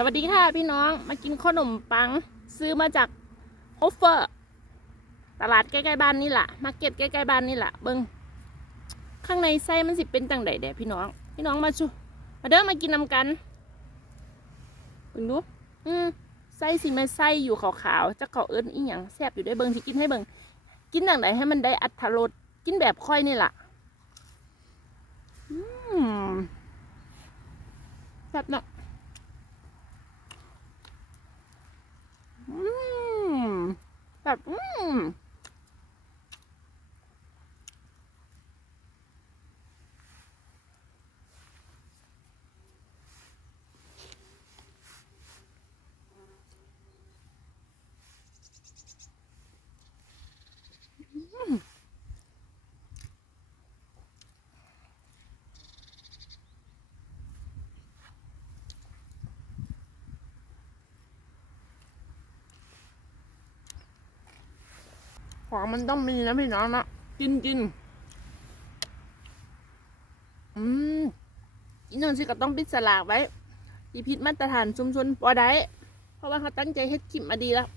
สวัสดีค่ะพี่น้องมากินขนมปัง ซื้อมาจากโฮฟเฟอร์ ตลาดใกล้ๆบ้านนี่แหละมาร์เก็ตใกล้ๆบ้านนี่แหละเบิงข้างในไส้มันสิเป็นจังไดเด้พี่น้อง พี่น้องมาชูมาเด้อมากินนำกันเบิ่งดู อืมไส้สิมาไส้อยู่ขาวๆจะเขาเอิ้นอีหยังแซ่บอยู่ได้เบิงสิกินให้เบิงกินอย่างไรให้มันได้อัตรสกินแบบค่อยนี่แหละอืมแซ่บเนาะ อืม แบบอืม ของมันต้องมีนะพี่น้องนะกินกินอืมอีกหนึ่งสิก็ต้องปิดสลากไว้อีพิษมาตรฐานชุมชนปอได้เพราะว่าเขาตั้งใจเฮ็ดคลิปมาดีแล้ว